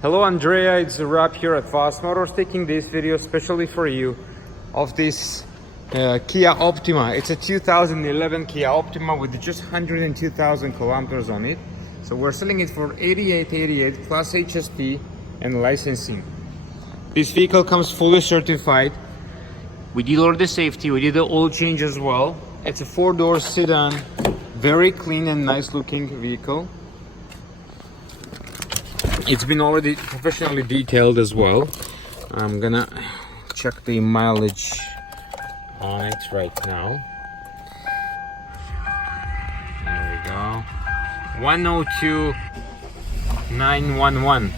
Hello Andrea, it's Rob here at Vos Motors, taking this video especially for you of this Kia Optima. It's a 2011 Kia Optima with just 102,000 kilometers on it. So we're selling it for 8888 plus HST and licensing. This vehicle comes fully certified. We did all the safety, we did the oil change as well. It's a 4-door sedan, very clean and nice looking vehicle. It's been already professionally detailed as well. I'm gonna check the mileage on it right now. There we go. 102,911.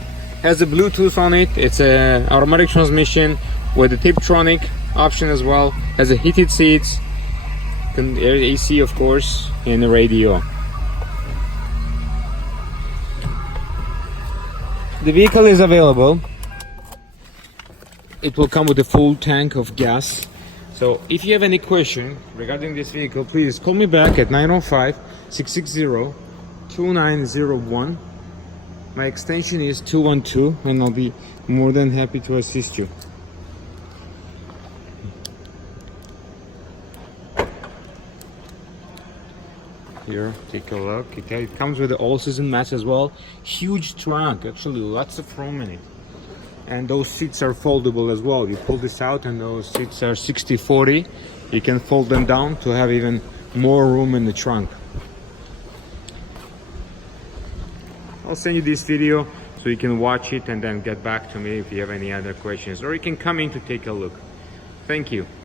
Has a Bluetooth on it. It's a automatic transmission with a Tiptronic option as well. Has a heated seats, AC of course, and a radio. The vehicle is available. It will come with a full tank of gas. So if you have any question regarding this vehicle, please call me back at 905-660-2901. My extension is 212 and I'll be more than happy to assist you. Here, take a look. It comes with the all-season mats as well. Huge trunk, actually lots of room in it. And those seats are foldable as well. You pull this out and those seats are 60-40. You can fold them down to have even more room in the trunk. I'll send you this video so you can watch it and then get back to me if you have any other questions. Or you can come in to take a look. Thank you.